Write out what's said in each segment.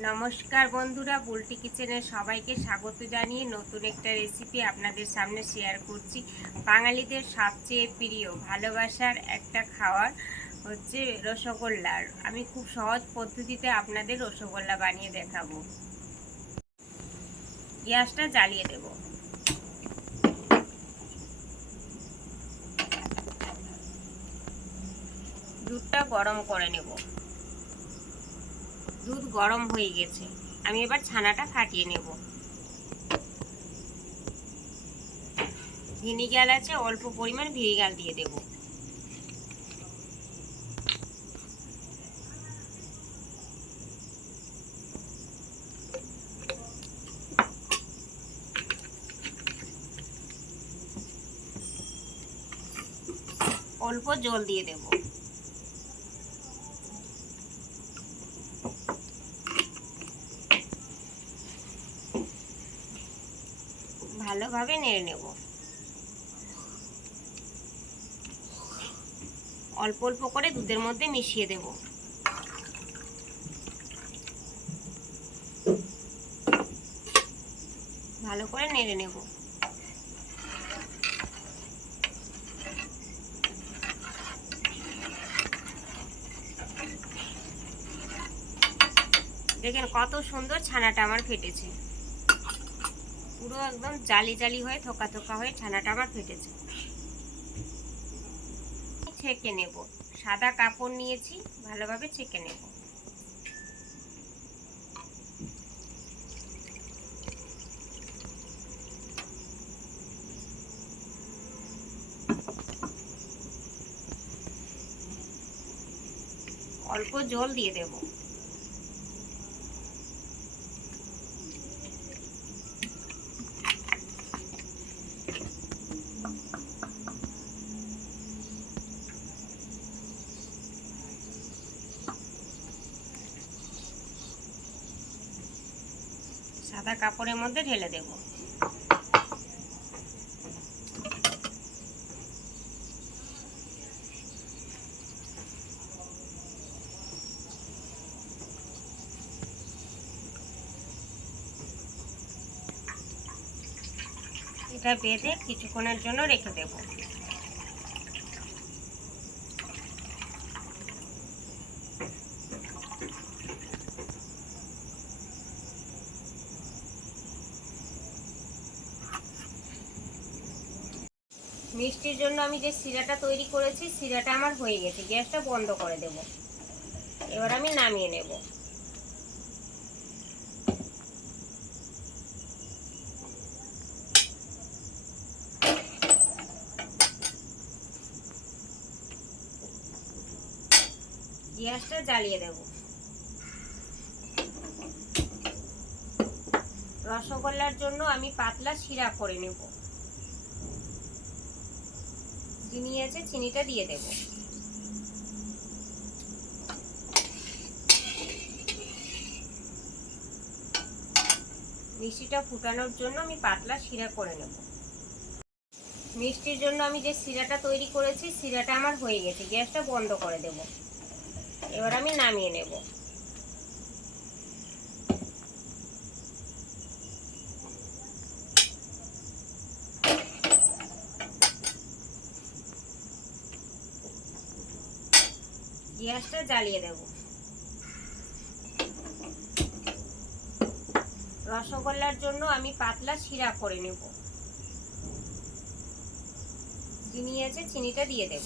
নমস্কার বন্ধুরা, বুলটি কিচেনে সবাইকে স্বাগত জানিয়ে নতুন একটা রেসিপি আপনাদের সামনে শেয়ার করছি। বাঙালিদের সবচেয়ে প্রিয় ভালোবাসার একটা খাবার হচ্ছে রসগোল্লার। আমি খুব সহজ পদ্ধতিতে আপনাদের রসগোল্লা বানিয়ে দেখাবো। গ্যাসটা জ্বালিয়ে দেব। দুধটা গরম করে নেব। দুধ গরম হয়ে গেছে, আমি এবার ছানাটা ফাটিয়ে নেব। ভিনিগার আছে, অল্প পরিমাণ ভিনিগার দিয়ে দেব। অল্প জল দিয়ে দেব। ভালোভাবে নেড়ে নেব। অল্প অল্প করে দুধের মধ্যে মিশিয়ে দেব। ভালো করে নেড়ে নেব। দেখেন কত সুন্দর ছানাটা আমার ফেটেছে। পুরো একদম জালি জালি হয়ে থোকা থোকা হয়ে ছানাটা আমার ফেটেছে। ছেঁকে নেব। সাদা কাপড় নিয়েছি, ভালোভাবে ছেঁকে নেব। অল্প জল দিয়ে দেব। সাদা কাপড়ের মধ্যে ঢেলে দেব। এটা বেঁধে কিছুক্ষণের জন্য রেখে দেব। মিষ্টির জন্য আমি যে সিরাটা তৈরি করেছি, সিরাটা আমার হয়ে গেছে। গ্যাসটা বন্ধ করে দেব। এবার আমি নামিয়ে নেব। গ্যাসটা জ্বালিয়ে দেব। রসগোল্লার জন্য আমি পাতলা শিরা করে নেব। চিনি আছে, চিনিটা দিয়ে দেব। মিষ্টিটা ফুটানোর জন্য আমি পাতলা শিরা করে নেব। মিষ্টির জন্য আমি যে শিরাটা তৈরি করেছি, শিরাটা আমার হয়ে গেছে। গ্যাসটা বন্ধ করে দেব। এবার আমি নামিয়ে নেব। গ্যাসটা জ্বালিয়ে দেব। রসগোল্লার জন্য আমি পাতলা শিরা করে নেব। চিনি আছে, চিনিটা দিয়ে দেব।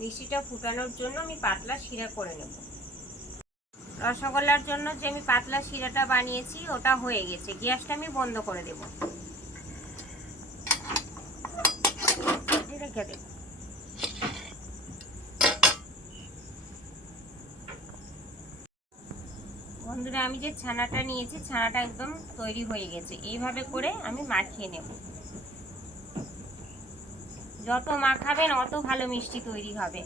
মিষ্টিটা ফুটানোর জন্য আমি পাতলা শিরা করে নেব। রসগোল্লার জন্য যে আমি পাতলা শিরাটা বানিয়েছি, ওটা হয়ে গেছে। গ্যাসটা আমি বন্ধ করে দেব। রেখে দেব। বন্ধুরা, আমি যে ছানাটা নিয়েছি, ছানাটা একদম তৈরি হয়ে গেছে। এইভাবে করে আমি মাখিয়ে নেব। যত মাখাবেন অত ভালো মিষ্টি তৈরি হবে।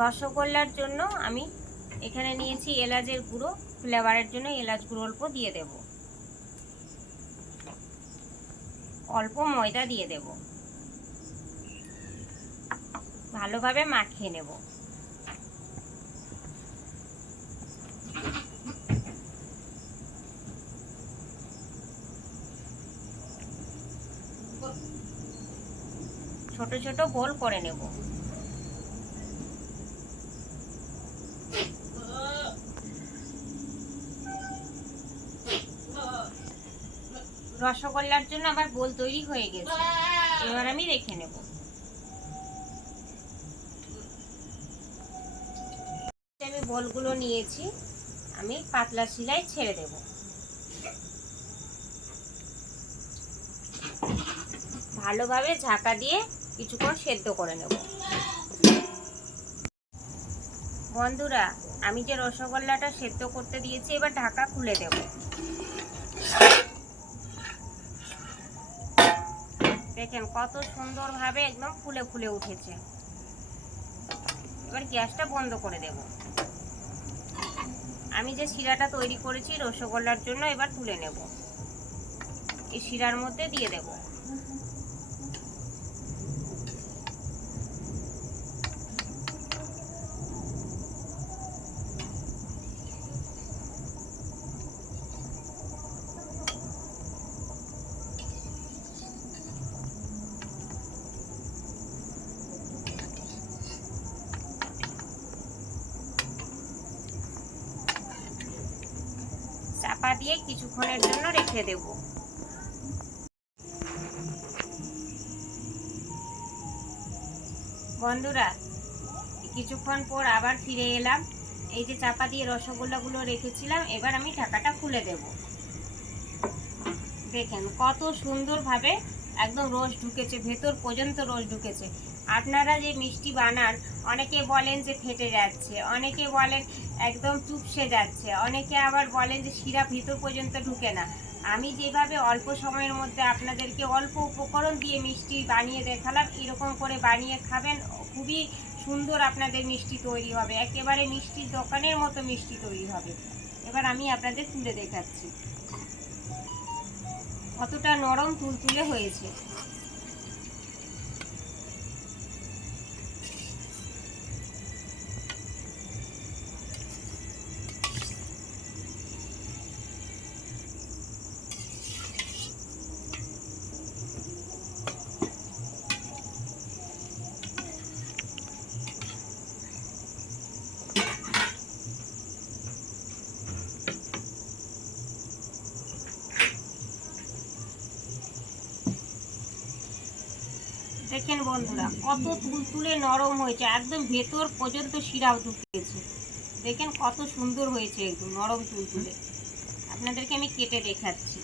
রসগোল্লার জন্য আমি এখানে নিয়েছি এলাচের গুঁড়ো, ফ্লেভারের জন্য এলাচ গুঁড়ো অল্প দিয়ে দেব, অল্প ময়দা দিয়ে দেব, ভালোভাবে মাখিয়ে নেব। ছোট ছোট গোল করে নেব। রসগোল্লার জন্য আমার গোল তৈরি হয়ে গেছে, এবার আমি রেখে নেব। আমি বলগুলো নিয়েছি, আমি পাতলা শিরায় ছেড়ে দেব। ভালোভাবে ঢাকা দিয়ে কিছুক্ষণ সেদ্ধ করে নেব। বন্ধুরা, আমি যে রসগোল্লাটা সেদ্ধ করতে দিয়েছি, এবার ঢাকা খুলে দেব। দেখেন কত সুন্দরভাবে একদম ফুলে ফুলে উঠেছে। এবার গ্যাসটা বন্ধ করে দেব। আমি যে শিরাটা তৈরি করেছি রসগোল্লার জন্য, এবার তুলে নেব। এই শিরার মধ্যে দিয়ে দেব। চাপা দিয়ে কিছুক্ষণের জন্য রেখে দেব। বন্ধুরা, কিছুক্ষণ পর আবার ফিরে এলাম। এই যে চাপা দিয়ে রসগোল্লাগুলো রেখেছিলাম, এবার আমি ঢাকাটা খুলে দেব। দেখেন কত সুন্দরভাবে একদম রস ঢুকেছে, ভেতর পর্যন্ত রস ঢুকেছে। আপনারা যে মিষ্টি বানান, অনেকে বলেন যে ফেটে যাচ্ছে, অনেকে বলেন একদম চুপসে যাচ্ছে, অনেকে আবার বলেন যে শিরা ভেতর পর্যন্ত ঢুকে না। আমি যেভাবে অল্প সময়ের মধ্যে আপনাদেরকে অল্প উপকরণ দিয়ে মিষ্টি বানিয়ে দেখালাম, এরকম করে বানিয়ে খাবেন, খুবই সুন্দর আপনাদের মিষ্টি তৈরি হবে, একেবারে মিষ্টির দোকানের মতো মিষ্টি তৈরি হবে। এবার আমি আপনাদের তুলে দেখাচ্ছি কতটা নরম তুলতুলে হয়েছে। দেখেন বন্ধুরা কত তুলতুলে নরম হয়েছে, একদম ভেতর পর্যন্ত শিরাও ঢুকেছে। দেখেন কত সুন্দর হয়েছে, একদম নরম তুলতুলে। আপনাদেরকে আমি কেটে দেখাচ্ছি।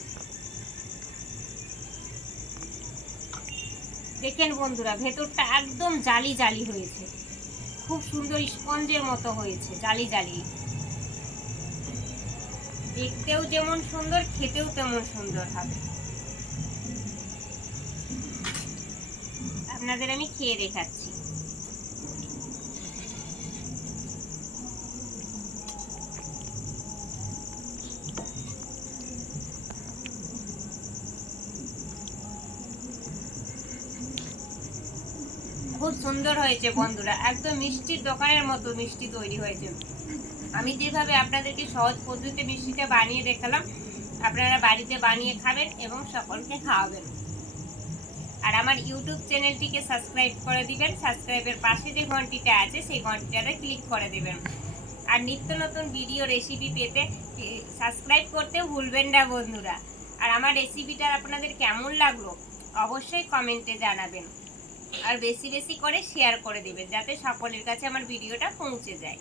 দেখেন বন্ধুরা, ভেতরটা একদম জালি জালি হয়েছে, খুব সুন্দর স্পঞ্জের মতো হয়েছে, জালি জালি। দেখতেও যেমন সুন্দর, খেতেও তেমন সুন্দর হবে। আপনাদের আমি খেয়ে দেখাচ্ছি। খুব সুন্দর হয়েছে বন্ধুরা, একদম মিষ্টির দোকানের মতো মিষ্টি তৈরি হয়েছে। আমি যেভাবে আপনাদেরকে সহজ পদ্ধতিতে মিষ্টিটা বানিয়ে দেখালাম, আপনারা বাড়িতে বানিয়ে খাবেন এবং সকলকে খাওয়াবেন। আর আমার ইউটিউব চ্যানেলটিকে সাবস্ক্রাইব করে দিবেন, সাবস্ক্রাইবের পাশে যে ঘন্টিটা আছে সেই ঘন্টিটাতে ক্লিক করে দেবেন। আর নিত্য নতুন ভিডিও রেসিপি পেতে সাবস্ক্রাইব করতে ভুলবেন না বন্ধুরা। আর আমার রেসিপিটা আপনাদের কেমন লাগলো অবশ্যই কমেন্টে জানাবেন। আর বেশি বেশি করে শেয়ার করে দিবেন, যাতে সকলের কাছে আমার ভিডিওটা পৌঁছে যায়।